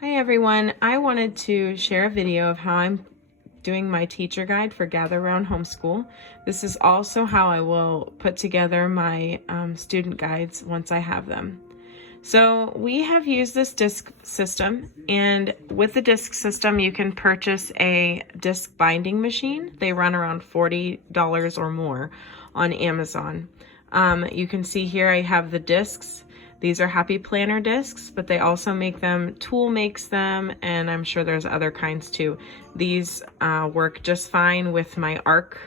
Hi everyone, I wanted to share a video of how I'm doing my teacher guide for Gather Around Homeschool. This is also how I will put together my student guides once I have them. So we have used this disc system, and with the disc system you can purchase a disc binding machine. They run around $40 or more on Amazon. You can see here I have the discs. These are Happy Planner discs, but they also make them, Tool makes them, and I'm sure there's other kinds too. These work just fine with my ARC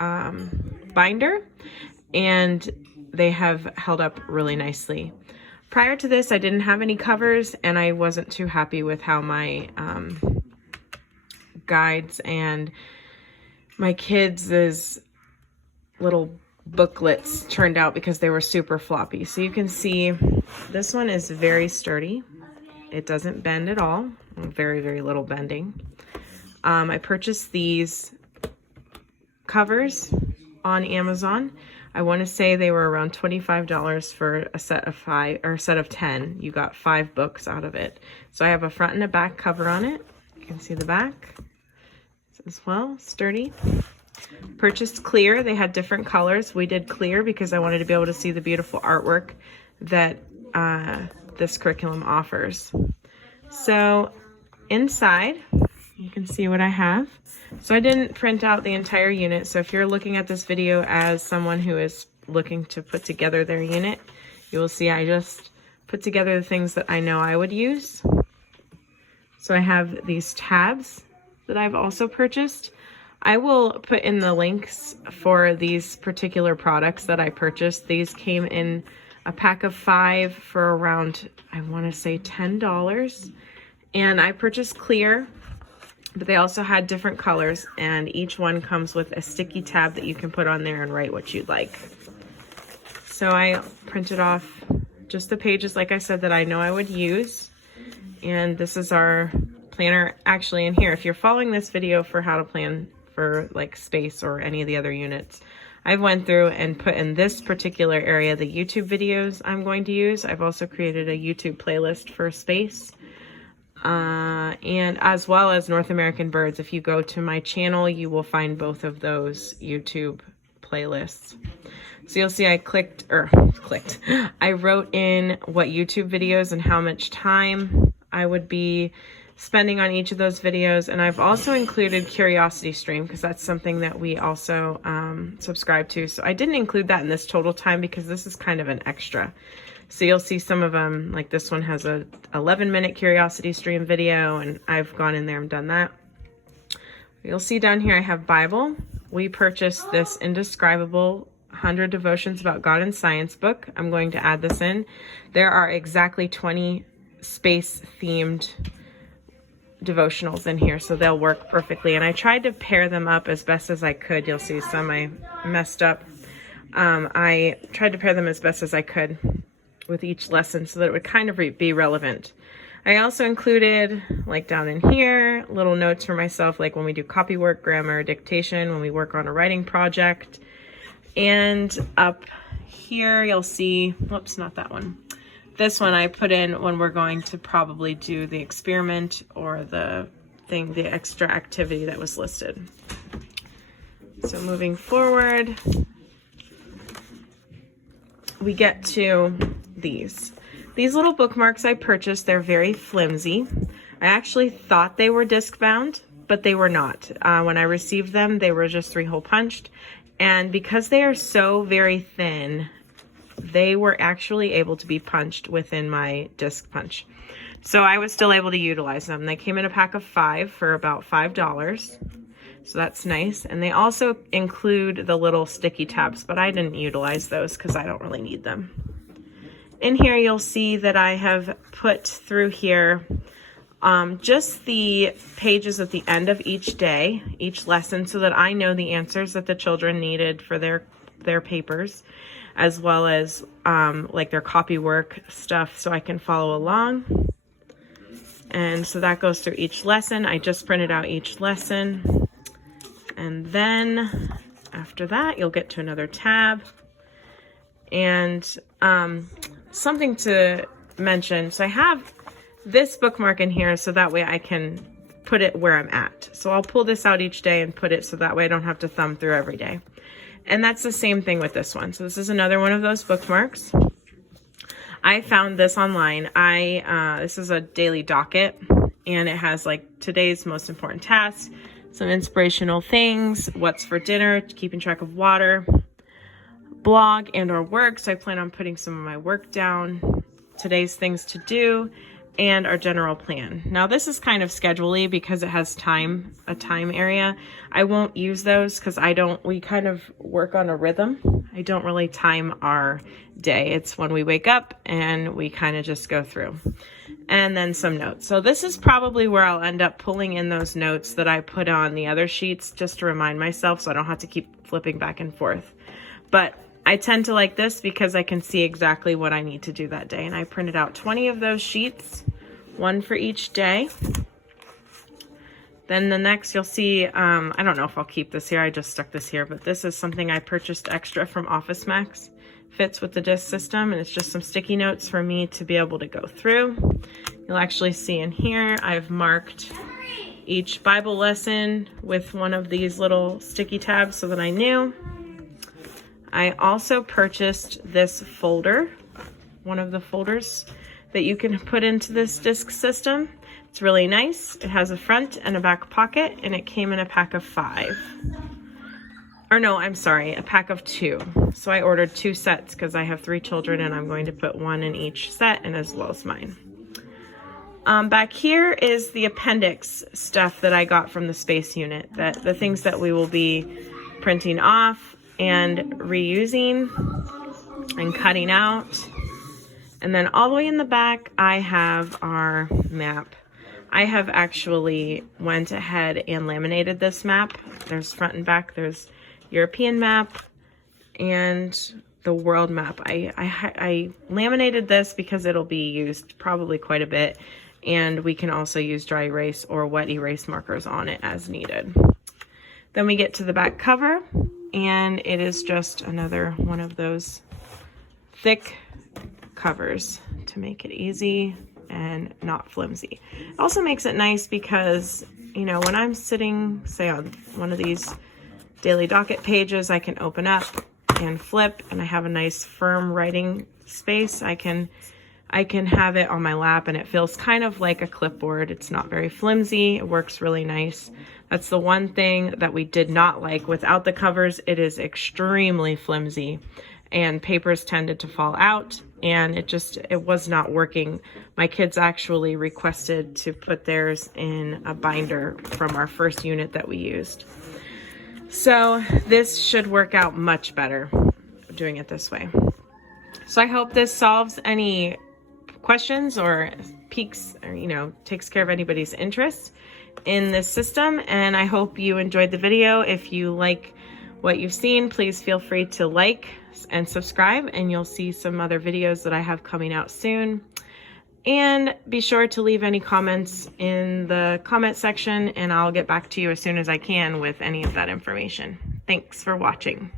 binder, and they have held up really nicely. Prior to this, I didn't have any covers, and I wasn't too happy with how my guides and my kids' little booklets turned out because they were super floppy. So you can see this one is very sturdy. It doesn't bend at all. Very, very little bending. I purchased these covers on Amazon. I want to say they were around $25 for a set of 5 or a set of 10. You got 5 books out of it. So I have a front and a back cover on it. You can see the back as well, sturdy. Purchased clear. They had different colors. We did clear because I wanted to be able to see the beautiful artwork that this curriculum offers. So inside, you can see what I have. So I didn't print out the entire unit. So if you're looking at this video as someone who is looking to put together their unit, you will see I just put together the things that I know I would use. So I have these tabs that I've also purchased. I will put in the links for these particular products that I purchased. These came in a pack of 5 for around, I want to say $10. And I purchased clear, but they also had different colors, and each one comes with a sticky tab that you can put on there and write what you'd like. So I printed off just the pages, like I said, that I know I would use. And this is our planner actually in here. If you're following this video for how to plan for like space or any of the other units, I've went through and put in this particular area the YouTube videos I'm going to use. I've also created a YouTube playlist for space, and as well as North American Birds. If you go to my channel, you will find both of those YouTube playlists. So you'll see I I wrote in what YouTube videos and how much time I would be spending on each of those videos. And I've also included Curiosity Stream because that's something that we also subscribe to. So I didn't include that in this total time because this is kind of an extra. So you'll see some of them, like this one has a 11-minute Curiosity Stream video, and I've gone in there and done that. You'll see down here I have Bible. We purchased this Indescribable 100 Devotions About God and Science book. I'm going to add this in. There are exactly 20 space-themed devotionals in here, so they'll work perfectly. And I tried to pair them up as best as I could. You'll see some I messed up. I tried to pair them as best as I could with each lesson so that it would kind of be relevant. I also included, like down in here, little notes for myself, like when we do copy work, grammar, dictation, when we work on a writing project. And up here you'll see, whoops, not that one. This one I put in when we're going to probably do the experiment or the extra activity that was listed. So moving forward, we get to these little bookmarks I purchased. They're very flimsy. I actually thought they were disc bound, but they were not. When I received them, they were just 3-hole punched. And because they are so very thin, they were actually able to be punched within my disc punch. So I was still able to utilize them. They came in a pack of 5 for about $5. So that's nice. And they also include the little sticky tabs, but I didn't utilize those because I don't really need them. In here you'll see that I have put through here just the pages at the end of each day, each lesson, so that I know the answers that the children needed for their papers, as well as like their copy work stuff, so I can follow along. And so that goes through each lesson. I just printed out each lesson. And then after that, you'll get to another tab. And something to mention, so I have this bookmark in here so that way I can put it where I'm at. So I'll pull this out each day and put it so that way I don't have to thumb through every day. And that's the same thing with this one. So this is another one of those bookmarks. I found this online. This is a daily docket, and it has like today's most important tasks, some inspirational things, what's for dinner, keeping track of water, blog and or work. So I plan on putting some of my work down, today's things to do, and our general plan. Now this is kind of schedule-y because it has a time area. I won't use those because we kind of work on a rhythm. I don't really time our day. It's when we wake up and we kind of just go through. And then some notes. So this is probably where I'll end up pulling in those notes that I put on the other sheets just to remind myself so I don't have to keep flipping back and forth. But I tend to like this because I can see exactly what I need to do that day. And I printed out 20 of those sheets, one for each day. Then the next you'll see, I don't know if I'll keep this here. I just stuck this here, but this is something I purchased extra from Office Max. Fits with the disc system, and it's just some sticky notes for me to be able to go through. You'll actually see in here, I've marked each Bible lesson with one of these little sticky tabs so that I knew. I also purchased this folder, one of the folders that you can put into this disc system. It's really nice. It has a front and a back pocket, and it came in a pack of 5. Or no, I'm sorry, a pack of 2. So I ordered 2 sets because I have 3 children and I'm going to put 1 in each set, and as well as mine. Back here is the appendix stuff that I got from the space unit, the things that we will be printing off and reusing and cutting out. And then all the way in the back, I have our map. I have actually went ahead and laminated this map. There's front and back. There's European map and the world map. I laminated this because it'll be used probably quite a bit, and we can also use dry erase or wet erase markers on it as needed. Then we get to the back cover, and it is just another one of those thick covers to make it easy and not flimsy. It also makes it nice because, you know, when I'm sitting, say, on one of these daily docket pages, I can open up and flip, and I have a nice firm writing space. I can have it on my lap, and it feels kind of like a clipboard. It's not very flimsy. It works really nice. That's the one thing that we did not like. Without the covers, it is extremely flimsy, and papers tended to fall out, and it was not working. My kids actually requested to put theirs in a binder from our first unit that we used. So this should work out much better doing it this way. So I hope this solves any questions or piques, or, you know, takes care of anybody's interest in this system. And I hope you enjoyed the video. If you like what you've seen, please feel free to like and subscribe, and you'll see some other videos that I have coming out soon. And be sure to leave any comments in the comment section, and I'll get back to you as soon as I can with any of that information. Thanks for watching.